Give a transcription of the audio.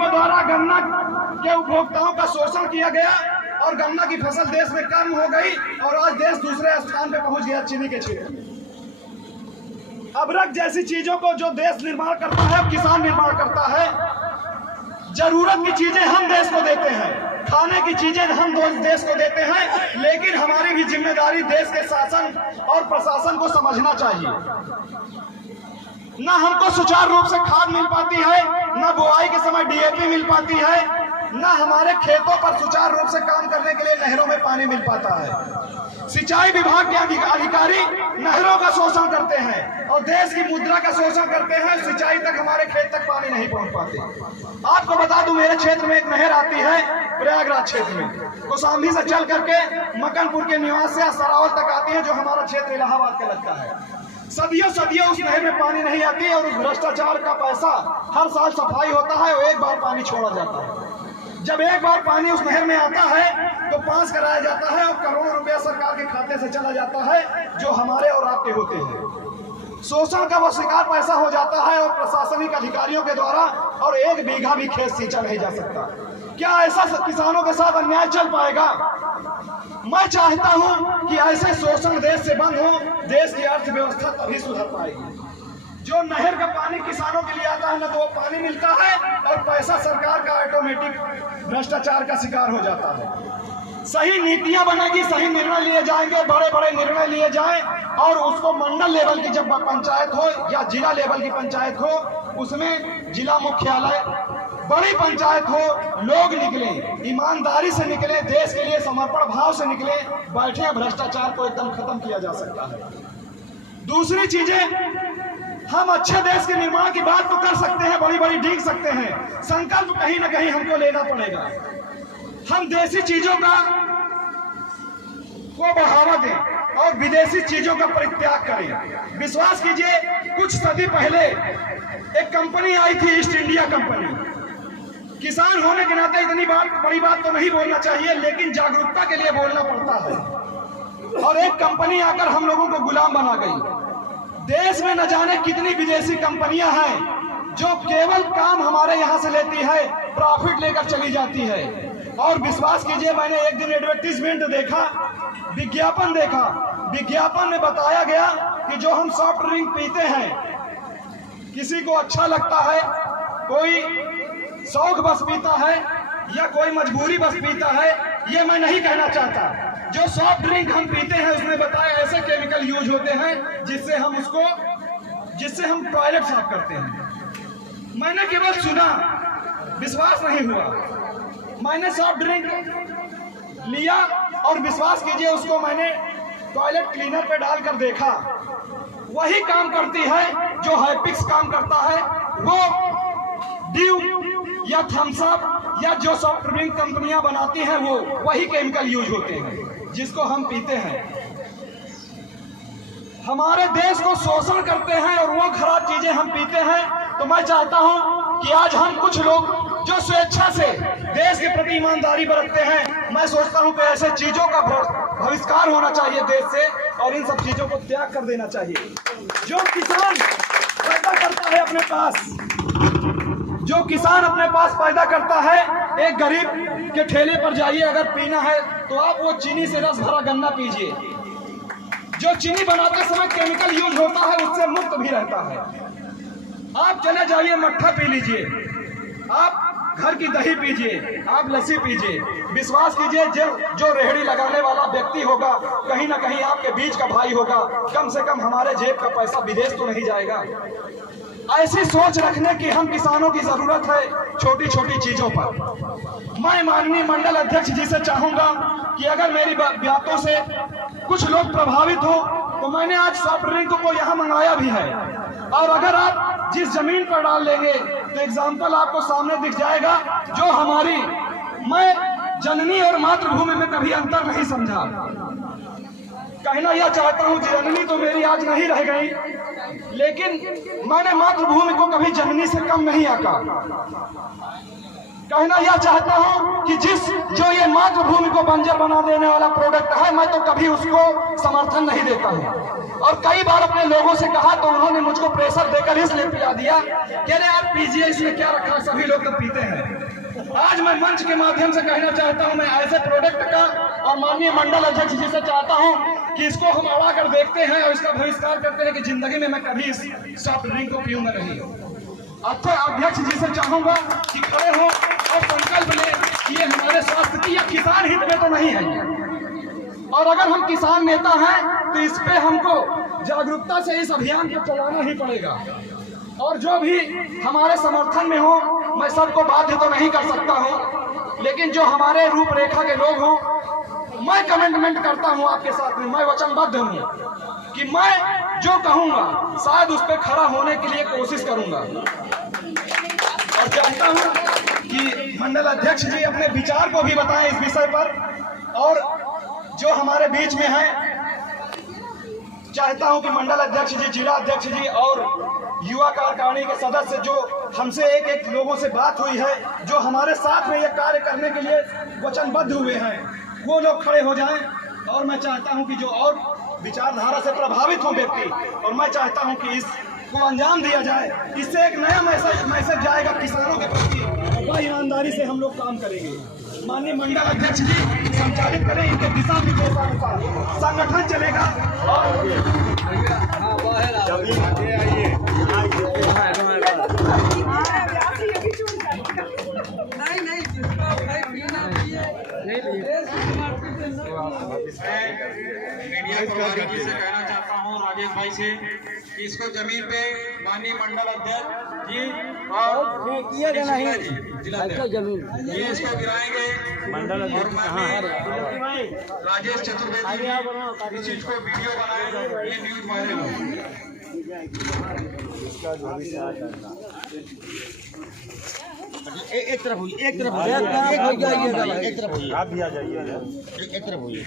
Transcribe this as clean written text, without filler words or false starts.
के द्वारा गन्ना के उपभोक्ताओं का शोषण किया गया और गन्ना की फसल देश में कम हो गई और आज देश दूसरे स्थान पे पहुंच गया चीनी के क्षेत्र में। अबरख जैसी चीजों को जो देश निर्माण करता है, किसान निर्माण करता है। जरूरत की चीजें हम देश को देते हैं, खाने की चीजें हम देश को देते हैं, लेकिन हमारी भी जिम्मेदारी देश के शासन और प्रशासन को समझना चाहिए। ना हमको सुचारू रूप से खाद मिल पाती है, ना बुआई के समय डीएपी मिल पाती है, ना हमारे खेतों पर सुचारू रूप से काम करने के लिए नहरों में पानी मिल पाता है। सिंचाई विभाग के अधिकारी नहरों का शोषण करते हैं और देश की मुद्रा का शोषण करते हैं। सिंचाई तक, हमारे खेत तक पानी नहीं पहुंच पाते। आपको बता दूं, मेरे क्षेत्र में एक नहर आती है प्रयागराज क्षेत्र में, कौशाम्बी से चल करके मक्कनपुर के निवास से सरावल तक आती है, जो हमारा क्षेत्र इलाहाबाद का लगता है। सदियों उस नहर में पानी नहीं आती है और उस भ्रष्टाचार का पैसा हर साल सफाई होता है और एक बार पानी छोड़ा जाता है। जब एक बार पानी उस नहर में आता है तो पास कराया जाता है और करोड़ों रुपया सरकार के खाते से चला जाता है, जो हमारे और आपके होते हैं। शोषण का वो शिकार पैसा हो जाता है और प्रशासनिक अधिकारियों के द्वारा, और 1 बीघा भी खेत सींचा नहीं जा सकता। क्या ऐसा किसानों के साथ अन्याय चल पाएगा? मैं चाहता हूं कि ऐसे शोषण देश से बंद हो, देश की अर्थव्यवस्था तभी सुधर पाएगी। जो नहर का पानी किसानों के लिए आता है ना, तो वो पानी मिलता है और पैसा सरकार का ऑटोमेटिक भ्रष्टाचार का शिकार हो जाता है। सही नीतियां बनेगी, सही निर्णय लिए जाएंगे, बड़े बड़े निर्णय लिए जाएं और उसको मंडल लेवल की जब पंचायत हो या जिला लेवल की पंचायत हो, उसमें जिला मुख्यालय, बड़ी पंचायत हो, लोग निकले, ईमानदारी से निकले, देश के लिए समर्पण भाव से निकले, बैठे, भ्रष्टाचार को एकदम खत्म किया जा सकता है। दूसरी चीजें, हम अच्छे देश के निर्माण की बात तो कर सकते हैं, बड़ी बड़ी डीग सकते हैं, संकल्प कहीं ना कहीं हमको लेना पड़ेगा। हम देसी चीजों का को बढ़ावा दें और विदेशी चीजों का परित्याग करें। विश्वास कीजिए, कुछ सदी पहले एक कंपनी आई थी, ईस्ट इंडिया कंपनी। किसान होने के नाते इतनी बड़ी बात तो नहीं बोलना चाहिए, लेकिन जागरूकता के लिए बोलना पड़ता है। और एक कंपनी आकर हम लोगों को गुलाम बना गई। देश में न जाने कितनी विदेशी कंपनियां हैं जो केवल काम हमारे यहां से लेती है, प्रॉफिट लेकर चली जाती है। और विश्वास कीजिए, मैंने एक दिन एडवर्टीजमेंट देखा, विज्ञापन देखा। विज्ञापन में बताया गया कि जो हम सॉफ्ट ड्रिंक पीते हैं, किसी को अच्छा लगता है, कोई शौक बस पीता है या कोई मजबूरी बस पीता है, ये मैं नहीं कहना चाहता। जो सॉफ्ट ड्रिंक हम पीते हैं उसमें बताया ऐसे केमिकल यूज होते हैं जिससे हम टॉयलेट साफ करते हैं। मैंने केवल सुना, विश्वास नहीं हुआ। मैंने सॉफ्ट ड्रिंक लिया और विश्वास कीजिए, उसको मैंने टॉयलेट क्लीनर पे डालकर देखा। वही काम करती है जो हैपिक्स काम करता है, वो ड्यू या थम्स अप या जो सॉफ्ट ड्रिंक कंपनियां बनाती हैं, वो वही केमिकल यूज होते हैं जिसको हम पीते हैं। हमारे देश को शोषण करते हैं और वो खराब चीजें हम पीते हैं। तो मैं चाहता हूं कि आज हम कुछ लोग जो स्वेच्छा से देश के प्रति ईमानदारी बरतते हैं, मैं सोचता हूं कि ऐसे चीजों का बहिष्कार होना चाहिए देश से और इन सब चीजों को त्याग कर देना चाहिए। जो किसान पैदा करता है अपने पास, जो किसान अपने पास पैदा करता है, एक गरीब के ठेले पर जाइए, अगर पीना है तो आप वो चीनी से रस भरा गन्ना पीजिए। जो चीनी बनाते समय केमिकल यूज होता है, उससे मुक्त भी रहता है। आप चले जाइए, मट्ठा पी लीजिए, आप घर की दही पीजिए, आप लस्सी पीजिए। विश्वास कीजिए, जो रेहड़ी लगाने वाला व्यक्ति होगा, कहीं ना कहीं आपके बीच का भाई होगा, कम से कम हमारे जेब का पैसा विदेश तो नहीं जाएगा। ऐसी सोच रखने की हम किसानों की जरूरत है, छोटी छोटी चीजों पर। मैं माननीय मंडल अध्यक्ष जी से चाहूंगा कि अगर मेरी बातों से कुछ लोग प्रभावित हो, तो मैंने आज सॉफ्ट ड्रिंक को यहाँ मंगाया भी है। और अगर आप जिस जमीन पर डाल लेंगे तो एग्जाम्पल आपको सामने दिख जाएगा। जो हमारी, मैं जननी और मातृभूमि में कभी अंतर नहीं समझा। कहना यह चाहता हूँ, जननी तो मेरी आज नहीं रह गई, लेकिन मैंने मातृभूमि को कभी जननी से कम नहीं आका। कहना यह चाहता हूं कि जो ये मातृभूमि को बंजर बना देने वाला प्रोडक्ट है, मैं तो कभी उसको समर्थन नहीं देता हूं। और कई बार अपने लोगों से कहा तो उन्होंने मुझको प्रेशर देकर इसलिए पिला दिया कि अरे यार पीजिए, इसमें क्या रखा, सभी लोग तो पीते हैं। आज मैं मंच के माध्यम से कहना चाहता हूं, मैं ऐसे प्रोडक्ट का और माननीय मंडल अध्यक्ष जी से चाहता हूं कि इसको हम अड़ा कर देखते हैं और इसका बहिष्कार करते हैं कि जिंदगी में मैं कभी इस सॉफ्ट ड्रिंक को पीऊंगा नहीं। अच्छा, अध्यक्ष जी से चाहूंगा कि खड़े हो और संकल्प लें कि ये हमारे स्वास्थ्य की या किसान हित में तो नहीं है, और अगर हम किसान नेता हैं तो इस पे हमको जागरूकता से इस अभियान को चलाना ही पड़ेगा। और जो भी हमारे समर्थन में हो, मैं सबको बाध्य तो नहीं कर सकता हूं, लेकिन जो हमारे रूपरेखा के लोग हों, मैं कमिटमेंट करता हूं आपके साथ में, मैं वचनबद्ध हूं कि मैं जो कहूंगा शायद उस पर खड़ा होने के लिए कोशिश करूंगा। और चाहता हूं कि मंडल अध्यक्ष जी अपने विचार को भी बताएं इस विषय पर। और जो हमारे बीच में है, चाहता हूं कि मंडल अध्यक्ष जी, जिला अध्यक्ष जी और युवा कार्यकारिणी के सदस्य, जो हमसे एक लोगों से बात हुई है, जो हमारे साथ में ये कार्य करने के लिए वचनबद्ध हुए हैं, वो लोग खड़े हो जाएं। और मैं चाहता हूं कि जो और विचारधारा से प्रभावित हो व्यक्ति, और मैं चाहता हूं कि इसको अंजाम दिया जाए। इससे एक नया मैसेज जाएगा किसानों के प्रति, बड़ी ईमानदारी से हम लोग काम करेंगे। माननीय मंडल अध्यक्ष जी संचालित करें, इनके दिशा निर्देशानुसार संगठन चलेगा। और मीडिया से कहना चाहता हूँ राजेश भाई से कि इसको जमीन पे माननीय मंडल अध्यक्ष जी और जमीन ये इसको गिराएंगे। मंडल और माननीय राजेश चतुर्वेदी इस चीज को वीडियो बनाए, ये न्यूज वायरल हो। एक तरफ हुई, एक तरफ हुई, एक तरफ हुई, आप भी आ जाइए, एक तरफ हुई।